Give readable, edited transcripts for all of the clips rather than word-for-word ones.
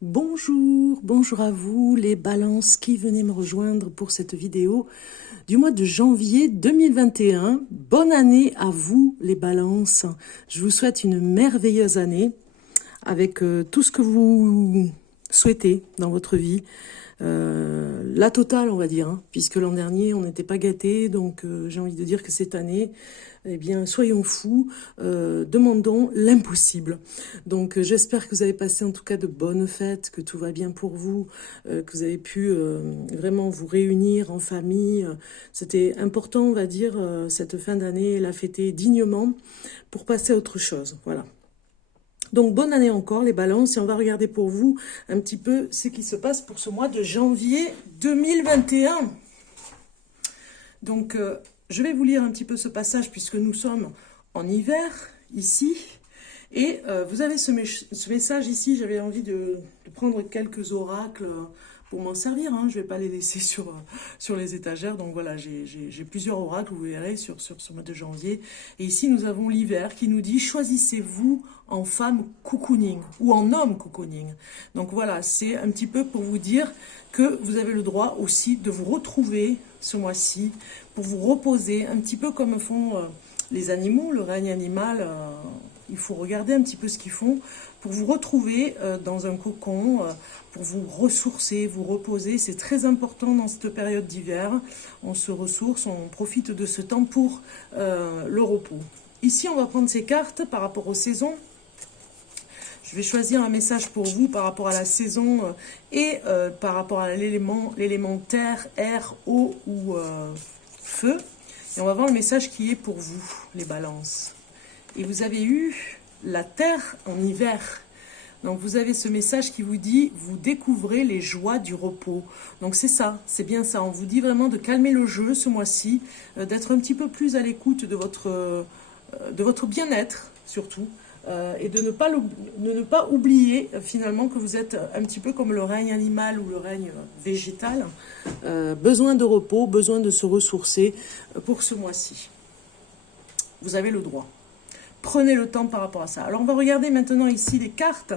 Bonjour, bonjour à vous les balances qui venez me rejoindre pour cette vidéo du mois de janvier 2021. Bonne année à vous les balances. Je vous souhaite une merveilleuse année avec tout ce que vous souhaitez dans votre vie. La totale, on va dire, hein, puisque l'an dernier, on n'était pas gâtés. Donc, j'ai envie de dire que cette année, eh bien, soyons fous, demandons l'impossible. Donc, j'espère que vous avez passé en tout cas de bonnes fêtes, que tout va bien pour vous, que vous avez pu vraiment vous réunir en famille. C'était important, on va dire, cette fin d'année, la fêter dignement pour passer à autre chose. Voilà. Donc, bonne année encore, les balances, et on va regarder pour vous un petit peu ce qui se passe pour ce mois de janvier 2021. Donc, je vais vous lire un petit peu ce passage puisque nous sommes en hiver, ici. Et vous avez ce message ici, j'avais envie de prendre quelques oracles pour m'en servir, hein. Je ne vais pas les laisser sur les étagères. Donc voilà, j'ai plusieurs oracles, vous verrez, sur ce mois de janvier. Et ici, nous avons l'hiver qui nous dit « Choisissez-vous en femme cocooning » ou en homme cocooning. Donc voilà, c'est un petit peu pour vous dire que vous avez le droit aussi de vous retrouver ce mois-ci, pour vous reposer, un petit peu comme font les animaux, le règne animal. Il faut regarder un petit peu ce qu'ils font pour vous retrouver dans un cocon, pour vous ressourcer, vous reposer. C'est très important dans cette période d'hiver. On se ressource, on profite de ce temps pour le repos. Ici, on va prendre ces cartes par rapport aux saisons. Je vais choisir un message pour vous par rapport à la saison et par rapport à l'élément terre, air, eau ou feu. Et on va voir le message qui est pour vous, les balances. Et vous avez eu la terre en hiver. Donc vous avez ce message qui vous dit, vous découvrez les joies du repos. Donc c'est ça, c'est bien ça. On vous dit vraiment de calmer le jeu ce mois-ci, d'être un petit peu plus à l'écoute de votre bien-être surtout. Et de ne pas oublier finalement que vous êtes un petit peu comme le règne animal ou le règne végétal. Besoin de repos, besoin de se ressourcer pour ce mois-ci. Vous avez le droit. Prenez le temps par rapport à ça. Alors on va regarder maintenant ici les cartes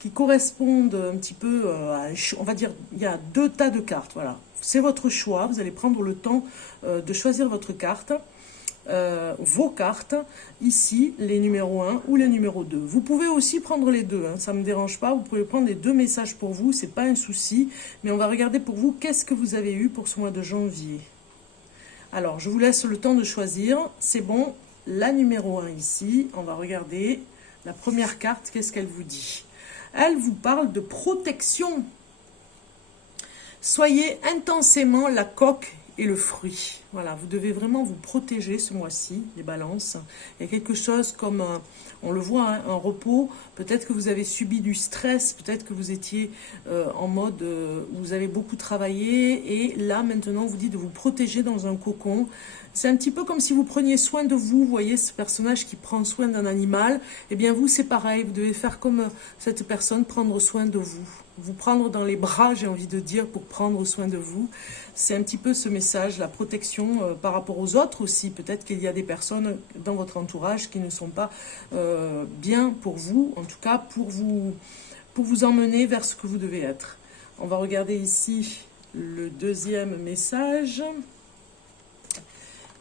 qui correspondent un petit peu à, on va dire, il y a deux tas de cartes. Voilà, c'est votre choix. Vous allez prendre le temps de choisir votre carte. Vos cartes, ici, les numéros 1 ou les numéros 2. Vous pouvez aussi prendre les deux, hein, ça ne me dérange pas. Vous pouvez prendre les deux messages pour vous, c'est pas un souci. Mais on va regarder pour vous, qu'est-ce que vous avez eu pour ce mois de janvier. Alors, je vous laisse le temps de choisir. C'est bon, la numéro 1 ici, on va regarder la première carte, qu'est-ce qu'elle vous dit? Elle vous parle de protection. Soyez intensément la coque et le fruit. Voilà, vous devez vraiment vous protéger ce mois-ci, les balances. Il y a quelque chose comme, on le voit, hein, un repos. Peut-être que vous avez subi du stress, peut-être que vous étiez en mode où vous avez beaucoup travaillé. Et là, maintenant, on vous dit de vous protéger dans un cocon. C'est un petit peu comme si vous preniez soin de vous. Vous voyez ce personnage qui prend soin d'un animal. Eh bien, vous, c'est pareil. Vous devez faire comme cette personne, prendre soin de vous. Vous prendre dans les bras, j'ai envie de dire, pour prendre soin de vous. C'est un petit peu ce message, la protection par rapport aux autres aussi. Peut-être qu'il y a des personnes dans votre entourage qui ne sont pas bien pour vous, en tout cas pour vous emmener vers ce que vous devez être. On va regarder ici le deuxième message.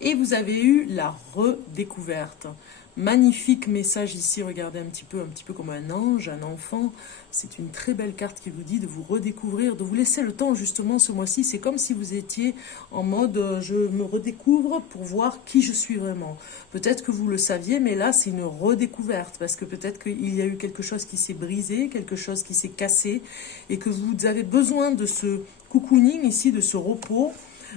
Et vous avez eu la redécouverte. Magnifique message ici, regardez un petit peu comme un ange, un enfant. C'est une très belle carte qui vous dit de vous redécouvrir, de vous laisser le temps justement ce mois-ci. C'est comme si vous étiez en mode je me redécouvre pour voir qui je suis vraiment. Peut-être que vous le saviez, mais là c'est une redécouverte parce que peut-être qu'il y a eu quelque chose qui s'est brisé, quelque chose qui s'est cassé et que vous avez besoin de ce cocooning ici, de ce repos,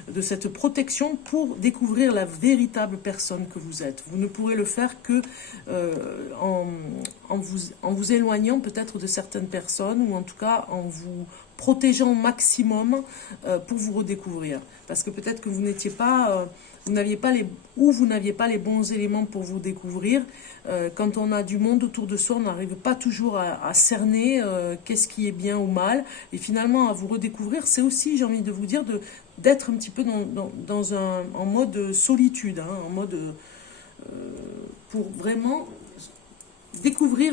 de cette protection pour découvrir la véritable personne que vous êtes. Vous ne pourrez le faire que en vous éloignant peut-être de certaines personnes ou en tout cas en vous protégeant au maximum pour vous redécouvrir. Parce que peut-être que vous n'étiez pas... vous n'aviez pas les bons éléments pour vous découvrir. Quand on a du monde autour de soi, on n'arrive pas toujours à cerner qu'est-ce qui est bien ou mal. Et finalement, à vous redécouvrir, c'est aussi, j'ai envie de vous dire, d'être un petit peu en mode solitude, hein, en mode pour vraiment découvrir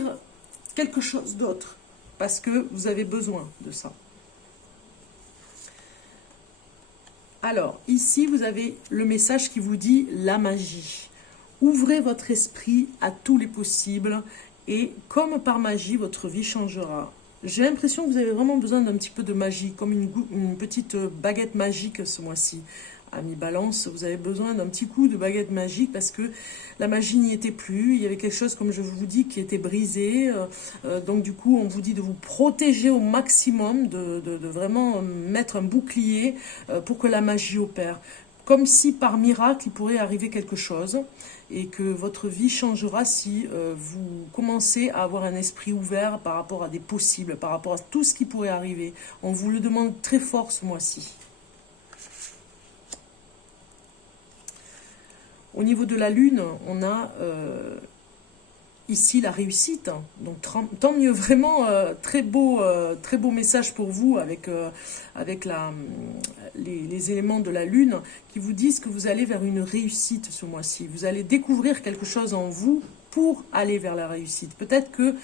quelque chose d'autre. parce que vous avez besoin de ça. Alors, ici, vous avez le message qui vous dit la magie. Ouvrez votre esprit à tous les possibles et comme par magie, votre vie changera. J'ai l'impression que vous avez vraiment besoin d'un petit peu de magie, comme une petite baguette magique ce mois-ci. Amis Balance, vous avez besoin d'un petit coup de baguette magique parce que la magie n'y était plus. Il y avait quelque chose, comme je vous dis, qui était brisé. Donc du coup, on vous dit de vous protéger au maximum, de vraiment mettre un bouclier pour que la magie opère. Comme si par miracle, il pourrait arriver quelque chose et que votre vie changera si vous commencez à avoir un esprit ouvert par rapport à des possibles, par rapport à tout ce qui pourrait arriver. On vous le demande très fort ce mois-ci. Au niveau de la lune, on a ici la réussite. Donc tant mieux, vraiment très beau message pour vous avec les éléments de la lune qui vous disent que vous allez vers une réussite ce mois-ci. Vous allez découvrir quelque chose en vous pour aller vers la réussite. Peut-être que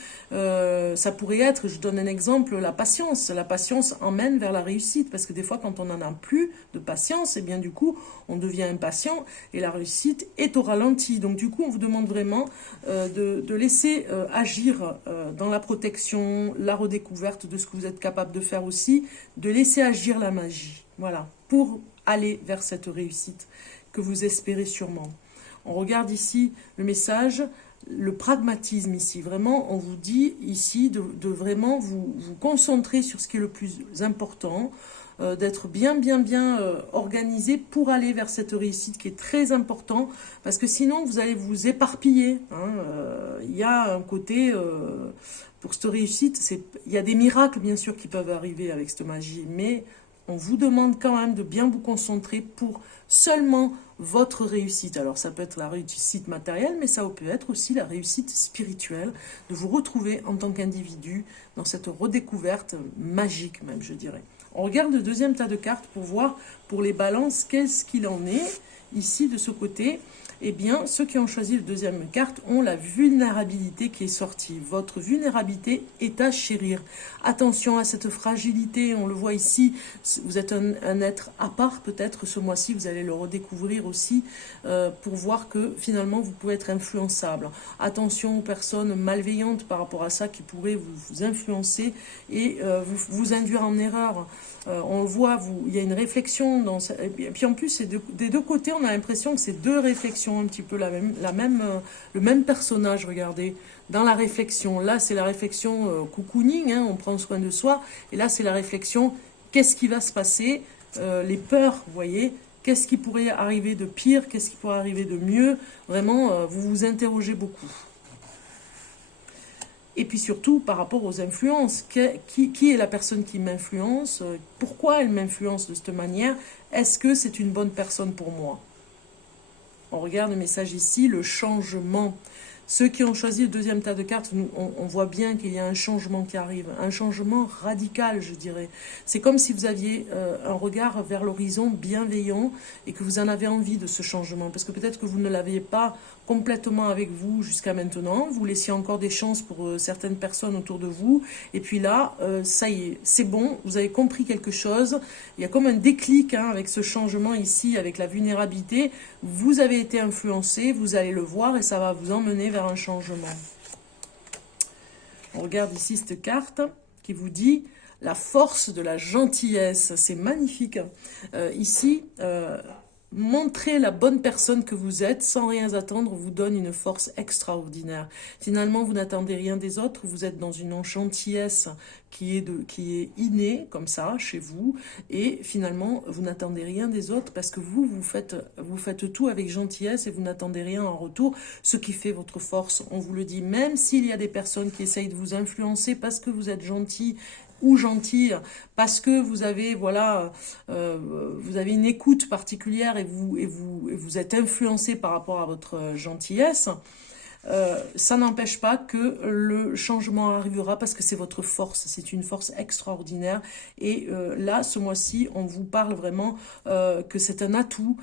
ça pourrait être, je donne un exemple, la patience. La patience emmène vers la réussite parce que des fois quand on n'en a plus de patience, et bien du coup on devient impatient et la réussite est au ralenti. Donc du coup on vous demande vraiment de laisser agir dans la protection, la redécouverte de ce que vous êtes capable de faire aussi, de laisser agir la magie. Voilà, pour aller vers cette réussite que vous espérez sûrement. On regarde ici le message, le pragmatisme ici. Vraiment, on vous dit ici de vraiment vous concentrer sur ce qui est le plus important, d'être bien organisé pour aller vers cette réussite qui est très important, parce que sinon vous allez vous éparpiller. Il y a un côté, pour cette réussite, il y a des miracles bien sûr qui peuvent arriver avec cette magie, mais on vous demande quand même de bien vous concentrer pour seulement votre réussite. Alors ça peut être la réussite matérielle, mais ça peut être aussi la réussite spirituelle, de vous retrouver en tant qu'individu dans cette redécouverte magique même, je dirais. On regarde le deuxième tas de cartes pour voir pour les balances qu'est-ce qu'il en est ici de ce côté. Eh bien, ceux qui ont choisi la deuxième carte ont la vulnérabilité qui est sortie. Votre vulnérabilité est à chérir. Attention à cette fragilité, on le voit ici, vous êtes un être à part peut-être ce mois-ci, vous allez le redécouvrir aussi pour voir que finalement vous pouvez être influençable. Attention aux personnes malveillantes par rapport à ça qui pourraient vous influencer et vous induire en erreur. On le voit, il y a une réflexion dans ça. Et puis en plus, des deux côtés, on a l'impression que c'est deux réflexions, un petit peu le même personnage, regardez, dans la réflexion. Là, c'est la réflexion cocooning, on prend soin de soi. Et là, c'est la réflexion, qu'est-ce qui va se passer, les peurs, vous voyez, qu'est-ce qui pourrait arriver de pire, qu'est-ce qui pourrait arriver de mieux. Vraiment, vous vous interrogez beaucoup. Et puis surtout, par rapport aux influences, qui est la personne qui m'influence? Pourquoi elle m'influence de cette manière? Est-ce que c'est une bonne personne pour moi? On regarde le message ici, le changement. Ceux qui ont choisi le deuxième tas de cartes, on voit bien qu'il y a un changement qui arrive, un changement radical, je dirais. C'est comme si vous aviez un regard vers l'horizon bienveillant et que vous en avez envie de ce changement. Parce que peut-être que vous ne l'aviez pas complètement avec vous jusqu'à maintenant, vous laissiez encore des chances pour certaines personnes autour de vous. Et puis là, ça y est, c'est bon, vous avez compris quelque chose. Il y a comme un déclic avec ce changement ici, avec la vulnérabilité. Vous avez été influencé, vous allez le voir et ça va vous emmener vers un changement. On regarde ici cette carte qui vous dit la force de la gentillesse. C'est magnifique. Ici, montrer la bonne personne que vous êtes sans rien attendre vous donne une force extraordinaire. Finalement, vous n'attendez rien des autres, vous êtes dans une gentillesse qui est innée, comme ça, chez vous, et finalement, vous n'attendez rien des autres parce que vous faites tout avec gentillesse et vous n'attendez rien en retour, ce qui fait votre force. On vous le dit, même s'il y a des personnes qui essayent de vous influencer parce que vous êtes gentil, ou gentille, parce que vous avez vous avez une écoute particulière et vous êtes influencé par rapport à votre gentillesse, ça n'empêche pas que le changement arrivera parce que c'est votre force, c'est une force extraordinaire et là ce mois-ci on vous parle vraiment que c'est un atout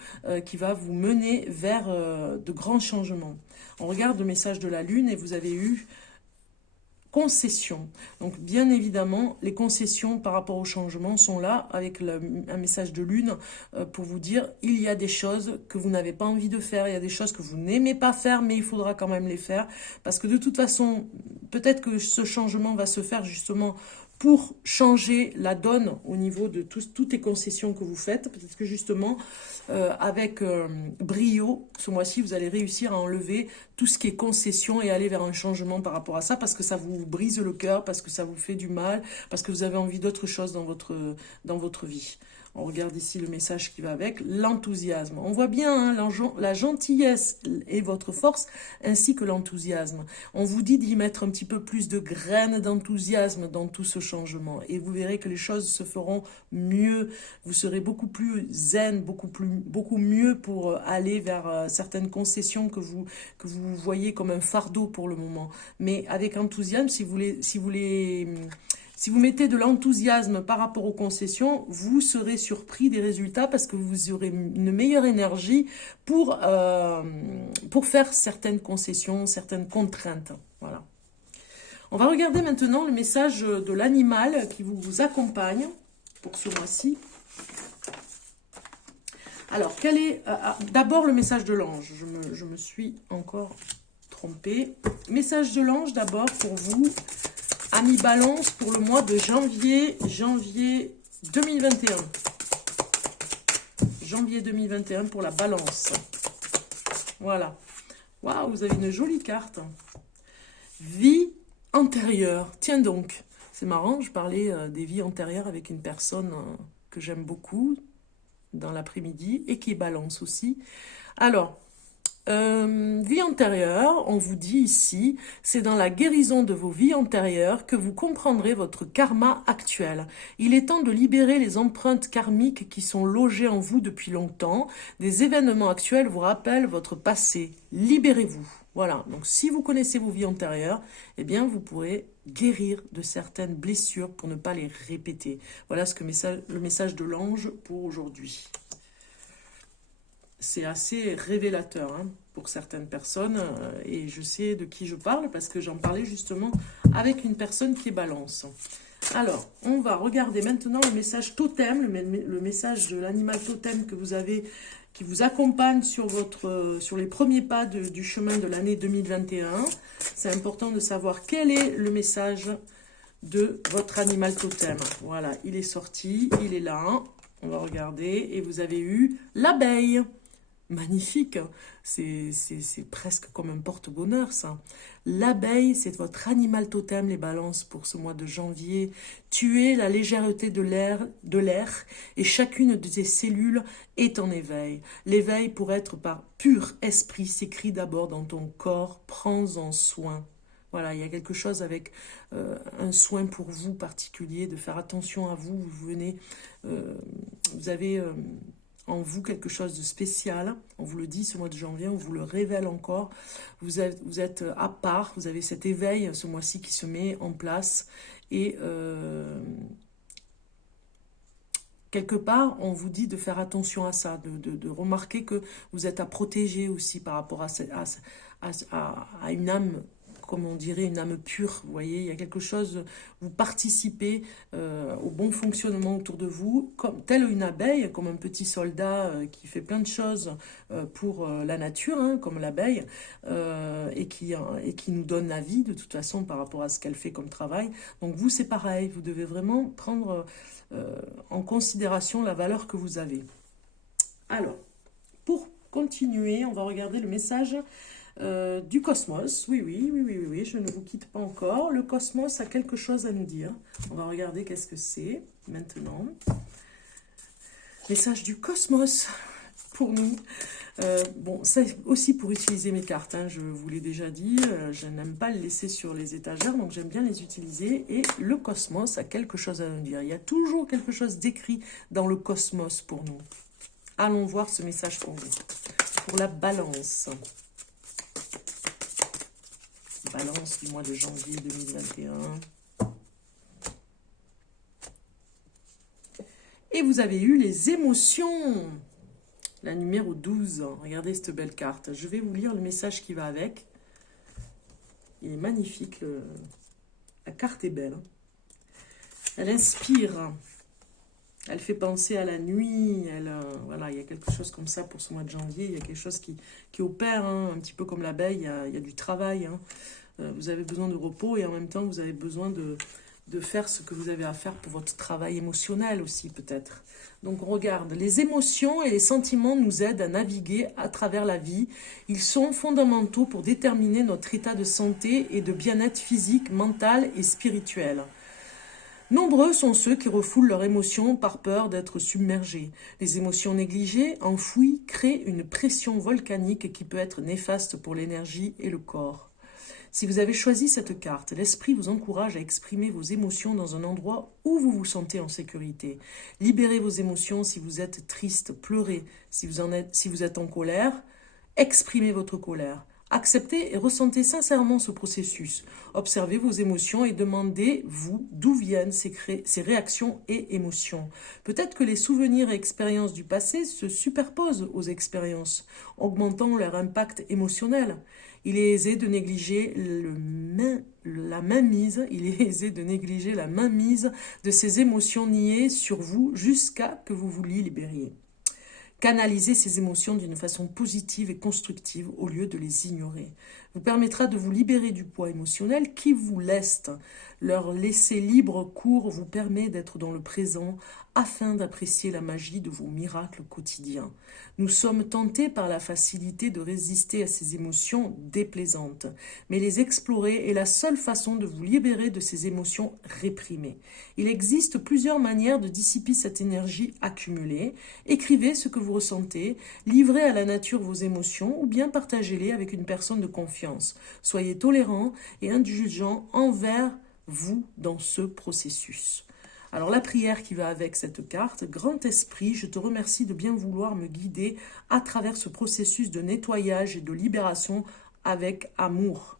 qui va vous mener vers de grands changements. On regarde le message de la lune et vous avez eu concessions. Donc, bien évidemment, les concessions par rapport au changement sont là avec un message de lune pour vous dire il y a des choses que vous n'avez pas envie de faire, il y a des choses que vous n'aimez pas faire, mais il faudra quand même les faire parce que de toute façon, peut-être que ce changement va se faire justement pour changer la donne au niveau de toutes les concessions que vous faites. Peut-être que justement, avec brio, ce mois-ci, vous allez réussir à enlever tout ce qui est concession et aller vers un changement par rapport à ça, parce que ça vous brise le cœur, parce que ça vous fait du mal, parce que vous avez envie d'autre chose dans votre vie. On regarde ici le message qui va avec, l'enthousiasme. On voit bien hein, la gentillesse et votre force, ainsi que l'enthousiasme. On vous dit d'y mettre un petit peu plus de graines d'enthousiasme dans tout ce changement. Et vous verrez que les choses se feront mieux. Vous serez beaucoup plus zen, beaucoup mieux pour aller vers certaines concessions que vous voyez comme un fardeau pour le moment. Mais avec enthousiasme, si vous mettez de l'enthousiasme par rapport aux concessions, vous serez surpris des résultats parce que vous aurez une meilleure énergie pour faire certaines concessions, certaines contraintes. Voilà. On va regarder maintenant le message de l'animal qui vous accompagne pour ce mois-ci. Alors, quel est d'abord le message de l'ange? Je me suis encore trompée. Message de l'ange d'abord pour vous. Amis Balance pour le mois de janvier 2021. Janvier 2021 pour la Balance. Voilà. Waouh, vous avez une jolie carte. Vie antérieure. Tiens donc, c'est marrant, je parlais des vies antérieures avec une personne que j'aime beaucoup dans l'après-midi et qui est Balance aussi. Alors, vie antérieure, on vous dit ici, c'est dans la guérison de vos vies antérieures que vous comprendrez votre karma actuel. Il est temps de libérer les empreintes karmiques qui sont logées en vous depuis longtemps. Des événements actuels vous rappellent votre passé. Libérez-vous. Voilà, donc si vous connaissez vos vies antérieures, eh bien vous pourrez guérir de certaines blessures pour ne pas les répéter. Voilà le message de l'ange pour aujourd'hui. C'est assez révélateur hein, pour certaines personnes et je sais de qui je parle parce que j'en parlais justement avec une personne qui est Balance. Alors, on va regarder maintenant le message totem, le message de l'animal totem que vous avez, qui vous accompagne sur les premiers pas du chemin de l'année 2021. C'est important de savoir quel est le message de votre animal totem. Voilà, il est sorti, il est là. On va regarder et vous avez eu l'abeille. Magnifique, c'est presque comme un porte-bonheur ça. L'abeille, c'est votre animal totem, les balances, pour ce mois de janvier. Tuez la légèreté de l'air et chacune de tes cellules est en éveil. L'éveil pour être par pur esprit s'écrit d'abord dans ton corps, prends-en soin. Voilà, il y a quelque chose avec un soin pour vous particulier, de faire attention à vous. Vous avez en vous quelque chose de spécial. On vous le dit ce mois de janvier, on vous le révèle encore. Vous êtes à part, vous avez cet éveil ce mois-ci qui se met en place. Et quelque part, on vous dit de faire attention à ça, de remarquer que vous êtes à protéger aussi par rapport à une âme, comme on dirait, une âme pure. Vous voyez, il y a quelque chose, vous participez au bon fonctionnement autour de vous, telle une abeille, comme un petit soldat qui fait plein de choses pour la nature, hein, comme l'abeille, et qui nous donne la vie, de toute façon, par rapport à ce qu'elle fait comme travail. Donc vous, c'est pareil, vous devez vraiment prendre en considération la valeur que vous avez. Alors, pour continuer, on va regarder le message du cosmos. Oui, je ne vous quitte pas encore. Le cosmos a quelque chose à nous dire. On va regarder qu'est-ce que c'est maintenant. Message du cosmos pour nous. Bon, c'est aussi pour utiliser mes cartes, hein, je vous l'ai déjà dit, je n'aime pas les laisser sur les étagères, donc j'aime bien les utiliser. Et le cosmos a quelque chose à nous dire. Il y a toujours quelque chose d'écrit dans le cosmos pour nous. Allons voir ce message pour vous. Pour la balance. Balance du mois de janvier 2021. Et vous avez eu les émotions. La numéro 12. Regardez cette belle carte. Je vais vous lire le message qui va avec. Il est magnifique La carte est belle. Hein. Elle inspire. Elle fait penser à la nuit. Voilà, il y a quelque chose comme ça pour ce mois de janvier. Il y a quelque chose qui opère, hein, un petit peu comme l'abeille. Il y a du travail. Hein. Vous avez besoin de repos et en même temps, vous avez besoin de faire ce que vous avez à faire pour votre travail émotionnel aussi, peut-être. Donc, on regarde. Les émotions et les sentiments nous aident à naviguer à travers la vie. Ils sont fondamentaux pour déterminer notre état de santé et de bien-être physique, mental et spirituel. Nombreux sont ceux qui refoulent leurs émotions par peur d'être submergés. Les émotions négligées, enfouies, créent une pression volcanique qui peut être néfaste pour l'énergie et le corps. Si vous avez choisi cette carte, l'esprit vous encourage à exprimer vos émotions dans un endroit où vous vous sentez en sécurité. Libérez vos émotions si vous êtes triste, pleurez si vous êtes en colère, exprimez votre colère. Acceptez et ressentez sincèrement ce processus. Observez vos émotions et demandez-vous d'où viennent ces réactions et émotions. Peut-être que les souvenirs et expériences du passé se superposent aux expériences, augmentant leur impact émotionnel. Il est aisé de négliger la mainmise de ces émotions niées sur vous jusqu'à que vous vous les libériez. Canalisez ces émotions d'une façon positive et constructive au lieu de les ignorer. Vous permettra de vous libérer du poids émotionnel qui vous leste. Leur laisser libre cours vous permet d'être dans le présent afin d'apprécier la magie de vos miracles quotidiens. Nous sommes tentés par la facilité de résister à ces émotions déplaisantes, mais les explorer est la seule façon de vous libérer de ces émotions réprimées. Il existe plusieurs manières de dissiper cette énergie accumulée. Écrivez ce que vous ressentez, livrez à la nature vos émotions ou bien partagez-les avec une personne de confiance. Soyez tolérant et indulgent envers vous dans ce processus. Alors la prière qui va avec cette carte, Grand Esprit, je te remercie de bien vouloir me guider à travers ce processus de nettoyage et de libération avec amour.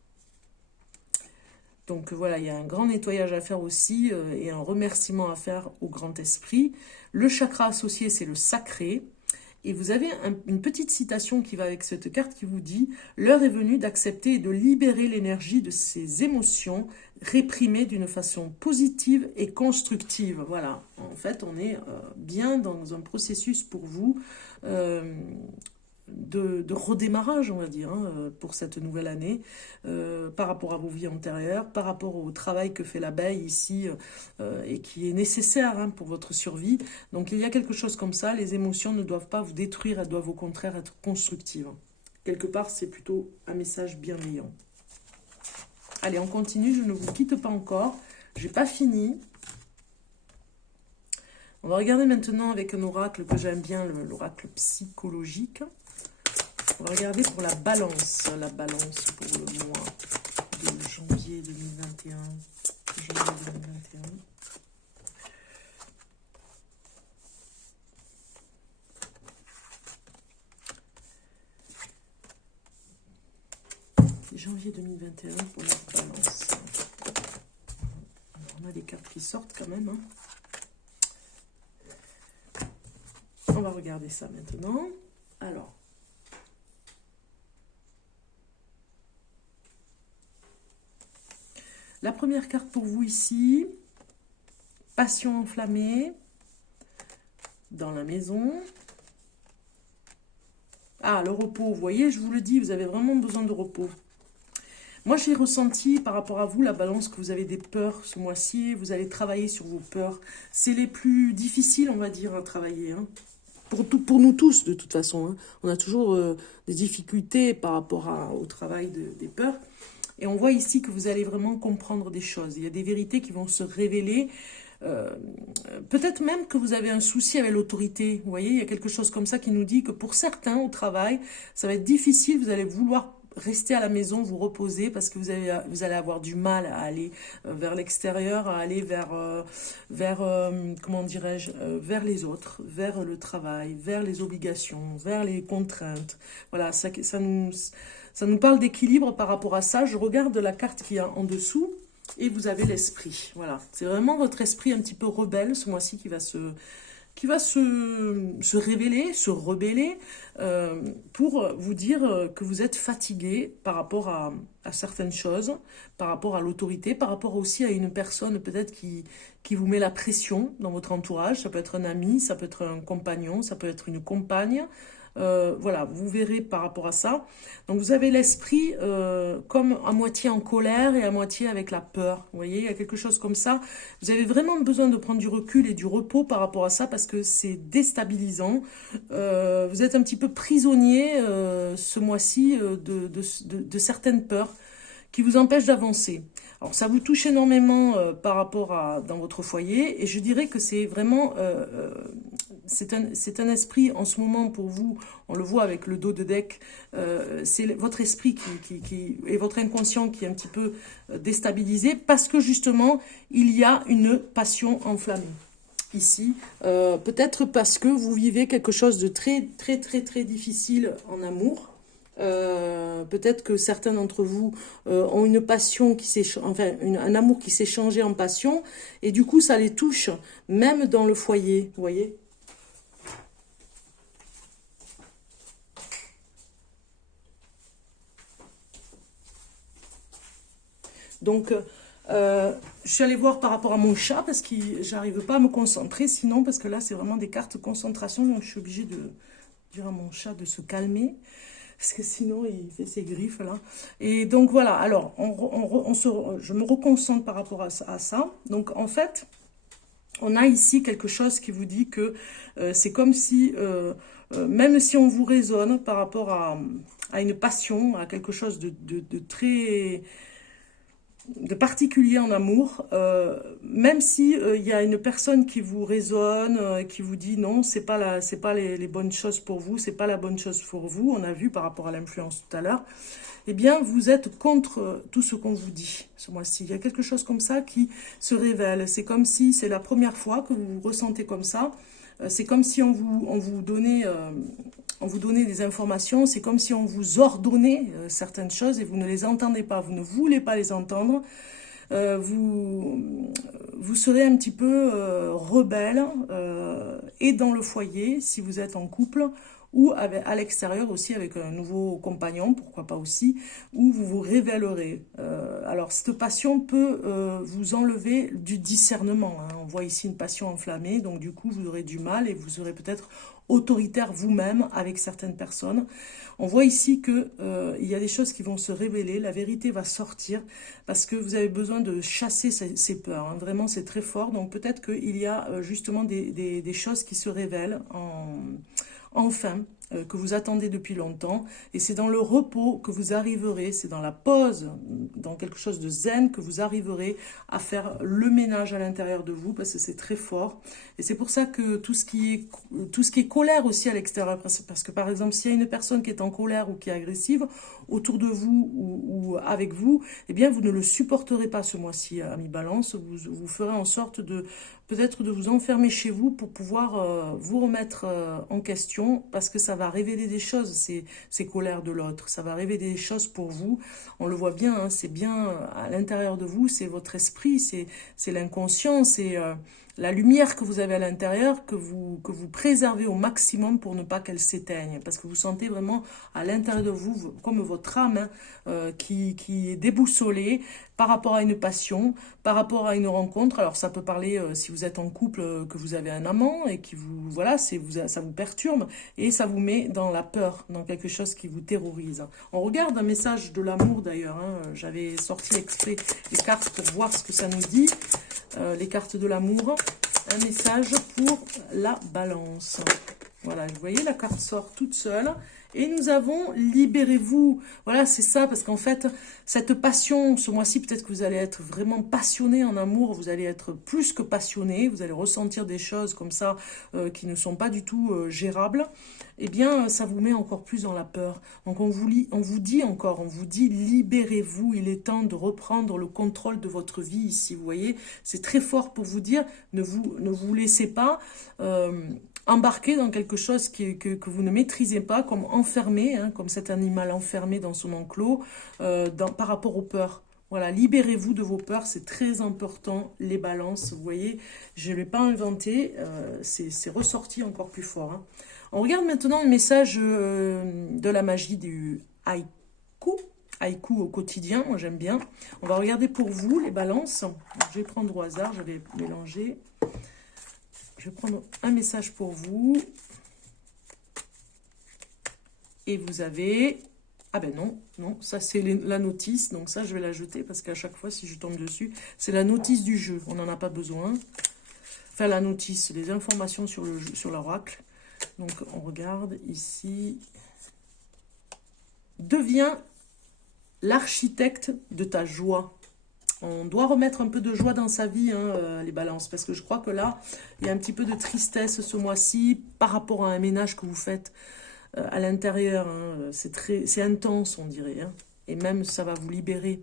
Donc voilà, il y a un grand nettoyage à faire aussi et un remerciement à faire au Grand Esprit. Le chakra associé, c'est le sacré. Et vous avez une petite citation qui va avec cette carte qui vous dit « L'heure est venue d'accepter et de libérer l'énergie de ces émotions réprimées d'une façon positive et constructive. » Voilà, en fait, on est bien dans un processus pour vous de redémarrage, on va dire, hein, pour cette nouvelle année, par rapport à vos vies antérieures, par rapport au travail que fait l'abeille ici, et qui est nécessaire hein, pour votre survie. Donc il y a quelque chose comme ça, les émotions ne doivent pas vous détruire, elles doivent au contraire être constructives. Quelque part, c'est plutôt un message bienveillant. Allez, on continue, je ne vous quitte pas encore, je n'ai pas fini. On va regarder maintenant avec un oracle que j'aime bien, l'oracle psychologique. On va regarder pour la balance pour le mois de janvier 2021. Janvier 2021 pour la balance. Alors, on a des cartes qui sortent quand même. Hein. On va regarder ça maintenant. Alors. La première carte pour vous ici, passion enflammée dans la maison. Ah, le repos, vous voyez, je vous le dis, vous avez vraiment besoin de repos. Moi, j'ai ressenti par rapport à vous, la balance, que vous avez des peurs ce mois-ci. Vous allez travailler sur vos peurs. C'est les plus difficiles, on va dire, à travailler. Hein. Pour nous tous, de toute façon. Hein. On a toujours des difficultés par rapport au travail des peurs. Et on voit ici que vous allez vraiment comprendre des choses. Il y a des vérités qui vont se révéler. Peut-être même que vous avez un souci avec l'autorité. Vous voyez, il y a quelque chose comme ça qui nous dit que pour certains au travail, ça va être difficile. Vous allez vouloir rester à la maison, vous reposer parce que vous allez avoir du mal à aller vers l'extérieur, à aller vers comment dirais-je, vers les autres, vers le travail, vers les obligations, vers les contraintes. Voilà, ça nous parle d'équilibre par rapport à ça. Je regarde la carte qu'il y a en dessous et vous avez l'esprit. Voilà, c'est vraiment votre esprit un petit peu rebelle ce mois-ci qui va qui va se révéler, se rebeller, pour vous dire que vous êtes fatigué par rapport à certaines choses, par rapport à l'autorité, par rapport aussi à une personne peut-être qui vous met la pression dans votre entourage. Ça peut être un ami, ça peut être un compagnon, ça peut être une compagne. Voilà, vous verrez par rapport à ça. Donc vous avez l'esprit comme à moitié en colère et à moitié avec la peur. Vous voyez, il y a quelque chose comme ça. Vous avez vraiment besoin de prendre du recul et du repos par rapport à ça parce que c'est déstabilisant. Vous êtes un petit peu prisonnier ce mois-ci de certaines peurs qui vous empêchent d'avancer. Alors ça vous touche énormément par rapport à dans votre foyer et je dirais que c'est vraiment c'est un esprit en ce moment pour vous, on le voit avec le dos de deck, c'est votre esprit et votre inconscient qui est un petit peu déstabilisé parce que justement il y a une passion enflammée ici, peut-être parce que vous vivez quelque chose de très très très très difficile en amour. Peut-être que certains d'entre vous ont une passion qui s'est, enfin un amour qui s'est changé en passion et du coup ça les touche même dans le foyer, vous voyez. Donc je suis allée voir par rapport à mon chat parce que j'arrive pas à me concentrer sinon parce que là c'est vraiment des cartes concentration donc je suis obligée de dire à mon chat de se calmer. Parce que sinon, il fait ses griffes, là. Et donc, voilà. Alors, je me reconcentre par rapport à ça. Donc, en fait, on a ici quelque chose qui vous dit que c'est comme si, même si on vous raisonne par rapport à une passion, à quelque chose de très de particulier en amour, même si il y a une personne qui vous raisonne, qui vous dit non, c'est pas les bonnes choses pour vous, c'est pas la bonne chose pour vous. On a vu par rapport à l'influence tout à l'heure. Eh bien, vous êtes contre tout ce qu'on vous dit ce mois-ci. Il y a quelque chose comme ça qui se révèle. C'est comme si c'est la première fois que vous vous ressentez comme ça. C'est comme si on vous donnait des informations, c'est comme si on vous ordonnait certaines choses et vous ne les entendez pas, vous ne voulez pas les entendre. Vous serez un petit peu rebelle et dans le foyer si vous êtes en couple ou à l'extérieur aussi avec un nouveau compagnon, pourquoi pas aussi, où vous vous révélerez. Alors cette passion peut vous enlever du discernement, hein. On voit ici une passion enflammée, donc du coup vous aurez du mal et vous serez peut-être autoritaire vous-même avec certaines personnes. On voit ici que il y a des choses qui vont se révéler, la vérité va sortir parce que vous avez besoin de chasser ces peurs, hein. Vraiment c'est très fort, donc peut-être qu'il y a justement des choses qui se révèlent enfin, que vous attendez depuis longtemps. Et c'est dans le repos que vous arriverez, c'est dans la pause, dans quelque chose de zen, que vous arriverez à faire le ménage à l'intérieur de vous, parce que c'est très fort. Et c'est pour ça que tout ce qui est colère aussi à l'extérieur, parce que par exemple, s'il y a une personne qui est en colère ou qui est agressive, autour de vous ou avec vous, eh bien, vous ne le supporterez pas ce mois-ci, ami Balance. Vous ferez en sorte de peut-être de vous enfermer chez vous pour pouvoir vous remettre en question parce que ça va révéler des choses, ces colères de l'autre. Ça va révéler des choses pour vous. On le voit bien, hein, c'est bien à l'intérieur de vous, c'est votre esprit, c'est l'inconscient, c'est la lumière que vous avez à l'intérieur que vous préservez au maximum pour ne pas qu'elle s'éteigne. Parce que vous sentez vraiment à l'intérieur de vous, comme votre âme hein, qui est déboussolée par rapport à une passion, par rapport à une rencontre. Alors ça peut parler si vous êtes en couple, que vous avez un amant et qui vous voilà, ça vous perturbe et ça vous met dans la peur, dans quelque chose qui vous terrorise. On regarde un message de l'amour d'ailleurs. Hein. J'avais sorti exprès les cartes pour voir ce que ça nous dit. Les cartes de l'amour. Un message pour la balance. Voilà, vous voyez, la carte sort toute seule. Et nous avons libérez-vous. Voilà, c'est ça, parce qu'en fait, cette passion, ce mois-ci, peut-être que vous allez être vraiment passionné en amour, vous allez être plus que passionné, vous allez ressentir des choses comme ça qui ne sont pas du tout gérables. Eh bien, ça vous met encore plus dans la peur. Donc, on vous dit libérez-vous, il est temps de reprendre le contrôle de votre vie ici, vous voyez. C'est très fort pour vous dire, ne vous laissez pas... embarqué dans quelque chose que vous ne maîtrisez pas, comme enfermé, hein, comme cet animal enfermé dans son enclos, par rapport aux peurs. Voilà, libérez-vous de vos peurs, c'est très important, les balances. Vous voyez, je ne l'ai pas inventé, c'est ressorti encore plus fort. Hein. On regarde maintenant le message de la magie du haïku. Haïku au quotidien, moi j'aime bien. On va regarder pour vous, les balances. Je vais prendre au hasard, je vais mélanger. Je vais prendre un message pour vous. Et vous avez... Ah ben non, non, ça c'est la notice, donc ça je vais la jeter parce qu'à chaque fois si je tombe dessus, c'est la notice du jeu, on n'en a pas besoin. Enfin la notice, les informations sur le jeu, sur l'oracle. Donc on regarde ici. Deviens l'architecte de ta joie. On doit remettre un peu de joie dans sa vie, hein, les balances, parce que je crois que là, il y a un petit peu de tristesse ce mois-ci par rapport à un ménage que vous faites. À l'intérieur, hein, c'est intense, on dirait, hein, et même ça va vous libérer.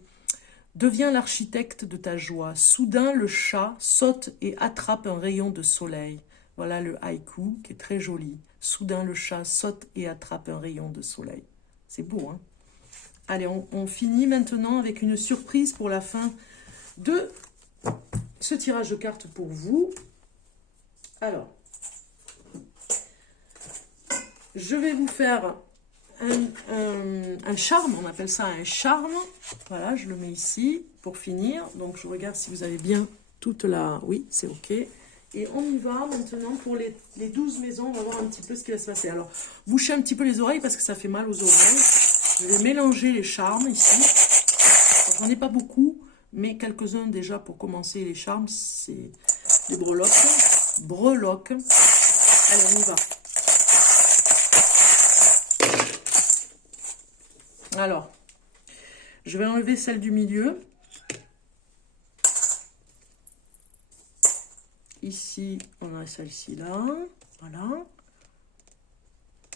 Deviens l'architecte de ta joie. Soudain, le chat saute et attrape un rayon de soleil. Voilà le haïku qui est très joli. Soudain, le chat saute et attrape un rayon de soleil. C'est beau, hein? Allez, on finit maintenant avec une surprise pour la fin de ce tirage de cartes pour vous. Alors, je vais vous faire un charme, on appelle ça un charme. Voilà, je le mets ici pour finir. Donc, je regarde si vous avez bien toute la... Oui, c'est OK. Et on y va maintenant pour les 12 maisons. On va voir un petit peu ce qui va se passer. Alors, bouchez un petit peu les oreilles parce que ça fait mal aux oreilles. Je vais mélanger les charmes ici. J'en ai pas beaucoup, mais quelques-uns déjà pour commencer les charmes. C'est des breloques. Breloques. Allez, on y va. Alors, je vais enlever celle du milieu. Ici, on a celle-ci là. Voilà.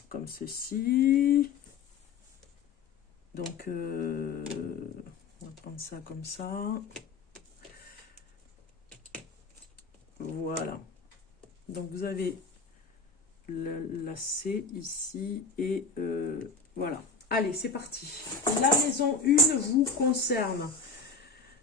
Comme ceci. Donc, on va prendre ça comme ça. Voilà. Donc, vous avez la C ici et voilà. Allez, c'est parti. La maison 1 vous concerne.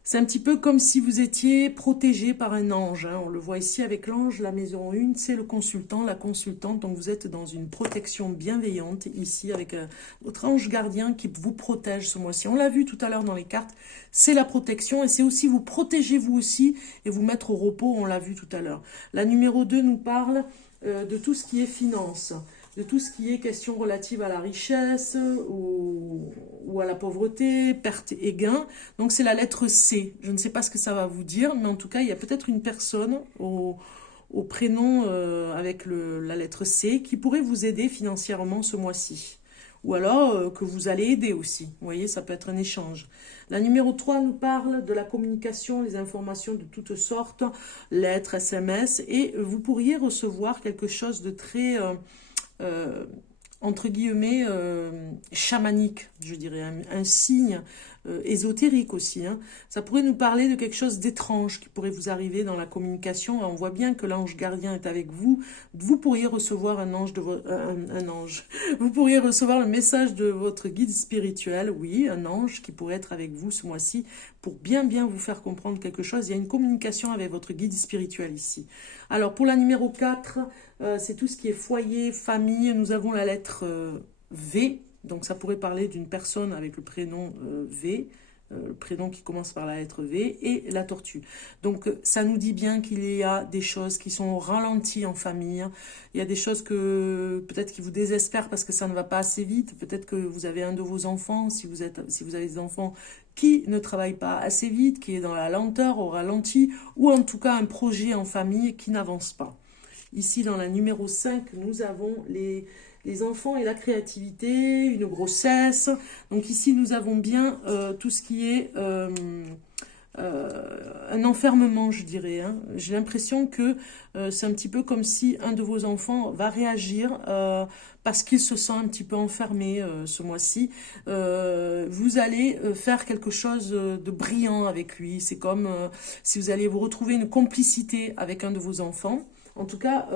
C'est un petit peu comme si vous étiez protégé par un ange. Hein. On le voit ici avec l'ange. La maison 1, c'est le consultant, la consultante. Donc, vous êtes dans une protection bienveillante ici avec votre ange gardien qui vous protège ce mois-ci. On l'a vu tout à l'heure dans les cartes. C'est la protection et c'est aussi vous protéger vous aussi et vous mettre au repos. On l'a vu tout à l'heure. La numéro 2 nous parle de tout ce qui est finance. De tout ce qui est question relative à la richesse ou à la pauvreté, perte et gain. Donc, c'est la lettre C. Je ne sais pas ce que ça va vous dire, mais en tout cas, il y a peut-être une personne au prénom avec la lettre C qui pourrait vous aider financièrement ce mois-ci. Ou alors que vous allez aider aussi. Vous voyez, ça peut être un échange. La numéro 3 nous parle de la communication, les informations de toutes sortes, lettres, SMS, et vous pourriez recevoir quelque chose de très... entre guillemets, chamanique, je dirais, un signe ésotérique aussi. Hein. Ça pourrait nous parler de quelque chose d'étrange qui pourrait vous arriver dans la communication. On voit bien que l'ange gardien est avec vous. Vous pourriez recevoir un ange un ange. Vous pourriez recevoir le message de votre guide spirituel, oui, un ange qui pourrait être avec vous ce mois-ci pour bien vous faire comprendre quelque chose. Il y a une communication avec votre guide spirituel ici. Alors, pour la numéro 4, c'est tout ce qui est foyer, famille. Nous avons la lettre V. Donc, ça pourrait parler d'une personne avec le prénom V. Le prénom qui commence par la lettre V. Et la tortue. Donc, ça nous dit bien qu'il y a des choses qui sont ralenties en famille. Il y a des choses que peut-être qui vous désespèrent parce que ça ne va pas assez vite. Peut-être que vous avez un de vos enfants, si vous avez des enfants qui ne travaillent pas assez vite, qui est dans la lenteur, au ralenti, ou en tout cas un projet en famille qui n'avance pas. Ici, dans la numéro 5, nous avons les enfants et la créativité, une grossesse. Donc ici, nous avons bien tout ce qui est un enfermement, je dirais. Hein. J'ai l'impression que c'est un petit peu comme si un de vos enfants va réagir parce qu'il se sent un petit peu enfermé ce mois-ci. Vous allez faire quelque chose de brillant avec lui. C'est comme si vous alliez vous retrouver une complicité avec un de vos enfants. En tout cas,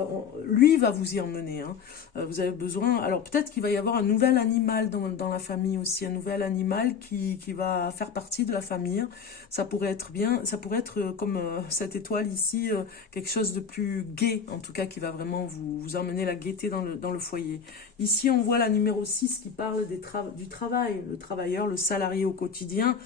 lui va vous y emmener. Hein. Vous avez besoin... Alors peut-être qu'il va y avoir un nouvel animal dans la famille aussi, un nouvel animal qui va faire partie de la famille. Ça pourrait être bien, ça pourrait être comme cette étoile ici, quelque chose de plus gai, en tout cas, qui va vraiment vous emmener la gaieté dans le foyer. Ici, on voit la numéro 6 qui parle du travail, le travailleur, le salarié au quotidien.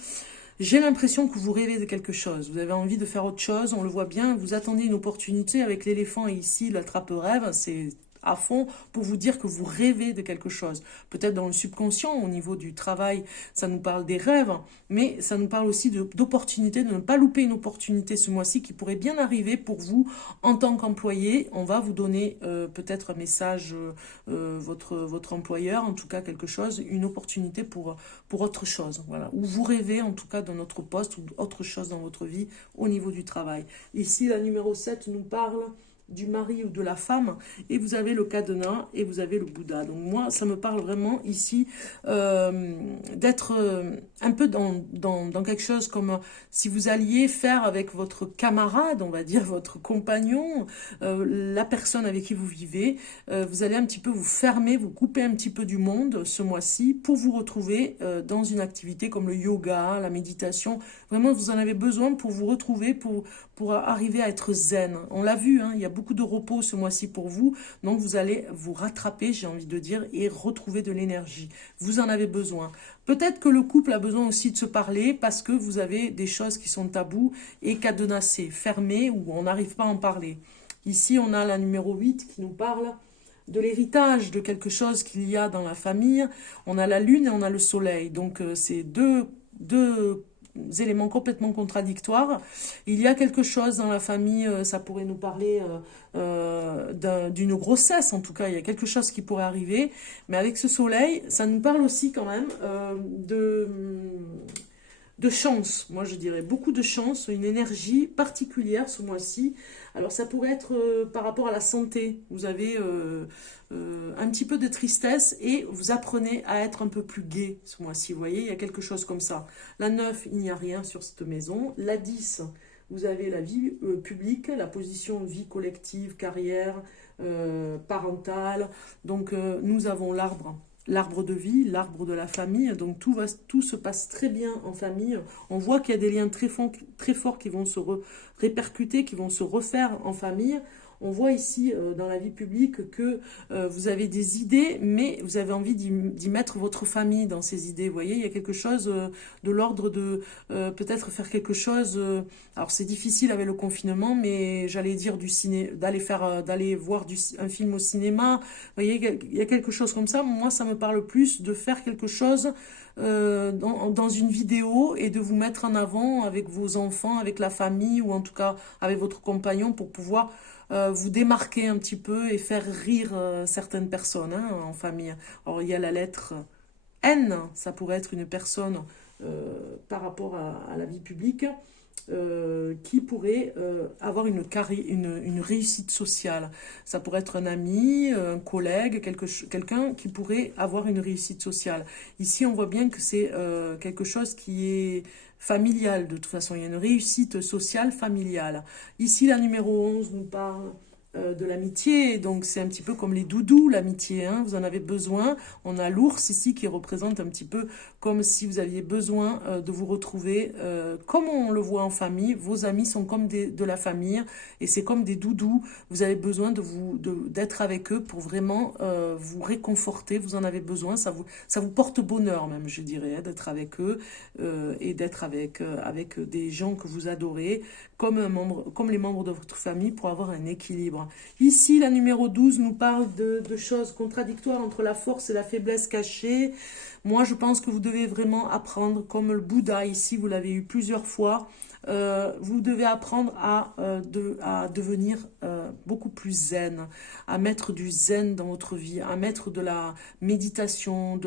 J'ai l'impression que vous rêvez de quelque chose, vous avez envie de faire autre chose, on le voit bien, vous attendez une opportunité avec l'éléphant et ici l'attrape-rêve, c'est à fond pour vous dire que vous rêvez de quelque chose. Peut-être dans le subconscient, au niveau du travail, ça nous parle des rêves, mais ça nous parle aussi d'opportunités, de ne pas louper une opportunité ce mois-ci qui pourrait bien arriver pour vous en tant qu'employé. On va vous donner peut-être un message, votre employeur, en tout cas quelque chose, une opportunité pour autre chose. Voilà. Ou vous rêvez en tout cas d'un autre poste ou autre chose dans votre vie au niveau du travail. Ici, la numéro 7 nous parle du mari ou de la femme, et vous avez le cadenas et vous avez le Bouddha. Donc moi, ça me parle vraiment ici d'être un peu dans quelque chose comme si vous alliez faire avec votre camarade, on va dire votre compagnon, la personne avec qui vous vivez, vous allez un petit peu vous fermer, vous couper un petit peu du monde ce mois-ci pour vous retrouver dans une activité comme le yoga, la méditation. Vraiment, vous en avez besoin pour vous retrouver, pour arriver à être zen. On l'a vu, hein, il y a beaucoup de repos ce mois-ci pour vous, donc vous allez vous rattraper, j'ai envie de dire, et retrouver de l'énergie. Vous en avez besoin. Peut-être que le couple a besoin aussi de se parler parce que vous avez des choses qui sont tabous et cadenassées, fermées, où on n'arrive pas à en parler. Ici, on a la numéro 8 qui nous parle de l'héritage, de quelque chose qu'il y a dans la famille. On a la lune et on a le soleil, donc c'est deux éléments complètement contradictoires. Il y a quelque chose dans la famille, ça pourrait nous parler d'une grossesse, en tout cas, il y a quelque chose qui pourrait arriver, mais avec ce soleil, ça nous parle aussi quand même de chance, moi je dirais beaucoup de chance, une énergie particulière ce mois-ci. Alors ça pourrait être par rapport à la santé, vous avez un petit peu de tristesse et vous apprenez à être un peu plus gai ce mois-ci, vous voyez, il y a quelque chose comme ça. La 9, il n'y a rien sur cette maison. La 10, vous avez la vie publique, la position vie collective, carrière, parentale. Donc nous avons l'arbre de vie, l'arbre de la famille, donc tout se passe très bien en famille. On voit qu'il y a des liens très forts qui vont se répercuter, qui vont se refaire en famille. On voit ici dans la vie publique que vous avez des idées, mais vous avez envie d'y mettre votre famille dans ces idées. Vous voyez, il y a quelque chose de l'ordre de peut-être faire quelque chose. Alors c'est difficile avec le confinement, mais j'allais dire d'aller voir un film au cinéma. Vous voyez, il y a quelque chose comme ça. Moi, ça me parle plus de faire quelque chose dans une vidéo et de vous mettre en avant avec vos enfants, avec la famille ou en tout cas avec votre compagnon pour pouvoir vous démarquer un petit peu et faire rire certaines personnes hein, en famille. Alors il y a la lettre N, ça pourrait être une personne par rapport à la vie publique qui pourrait avoir une réussite sociale. Ça pourrait être un ami, un collègue, quelqu'un qui pourrait avoir une réussite sociale. Ici, on voit bien que c'est quelque chose qui est familial, de toute façon. Il y a une réussite sociale familiale. Ici, la numéro 11 nous parle de l'amitié, donc c'est un petit peu comme les doudous, l'amitié, hein, vous en avez besoin. On a l'ours ici qui représente un petit peu comme si vous aviez besoin de vous retrouver, comme on le voit en famille, vos amis sont comme de la famille, et c'est comme des doudous, vous avez besoin d'être avec eux pour vraiment vous réconforter, vous en avez besoin, ça vous porte bonheur même, je dirais, hein, d'être avec eux, et d'être avec des gens que vous adorez, comme les membres de votre famille, pour avoir un équilibre. Ici, la numéro 12 nous parle de choses contradictoires entre la force et la faiblesse cachée. Moi, je pense que vous devez vraiment apprendre, comme le Bouddha ici, vous l'avez eu plusieurs fois, vous devez apprendre à devenir beaucoup plus zen, à mettre du zen dans votre vie, à mettre de la méditation,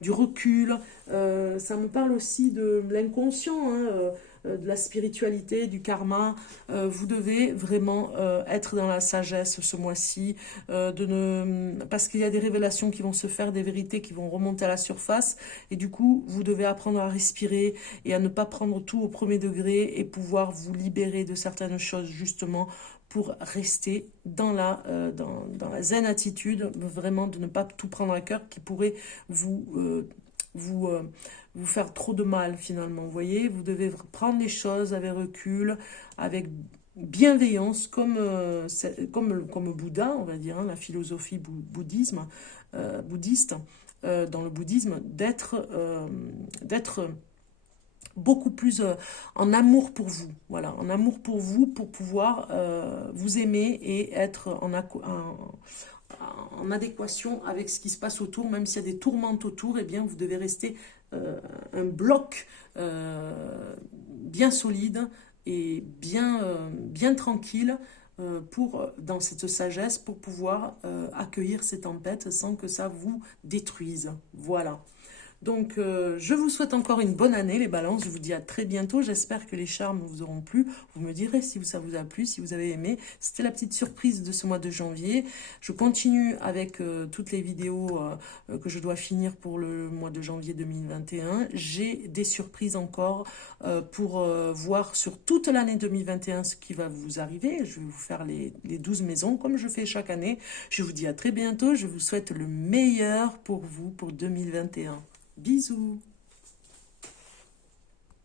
du recul. Ça me parle aussi de l'inconscient, hein, de la spiritualité, du karma. Vous devez vraiment être dans la sagesse ce mois-ci, parce qu'il y a des révélations qui vont se faire, des vérités qui vont remonter à la surface, et du coup, vous devez apprendre à respirer et à ne pas prendre tout au premier degré et pouvoir vous libérer de certaines choses, justement, pour rester dans la zen attitude, vraiment de ne pas tout prendre à cœur qui pourrait vous, vous, euh, vous faire trop de mal finalement. Vous voyez, vous devez prendre les choses avec recul, avec bienveillance, comme Bouddha, on va dire, hein, la philosophie bouddhiste, dans le bouddhisme, d'être beaucoup plus en amour pour vous, voilà, en amour pour vous, pour pouvoir vous aimer et être en adéquation avec ce qui se passe autour, même s'il y a des tourmentes autour, eh bien vous devez rester un bloc bien solide et bien tranquille dans cette sagesse pour pouvoir accueillir ces tempêtes sans que ça vous détruise. Voilà. Donc, je vous souhaite encore une bonne année, les balances. Je vous dis à très bientôt. J'espère que les charmes vous auront plu. Vous me direz si ça vous a plu, si vous avez aimé. C'était la petite surprise de ce mois de janvier. Je continue avec toutes les vidéos que je dois finir pour le mois de janvier 2021. J'ai des surprises encore pour voir sur toute l'année 2021 ce qui va vous arriver. Je vais vous faire les 12 maisons comme je fais chaque année. Je vous dis à très bientôt. Je vous souhaite le meilleur pour vous pour 2021. Bisous.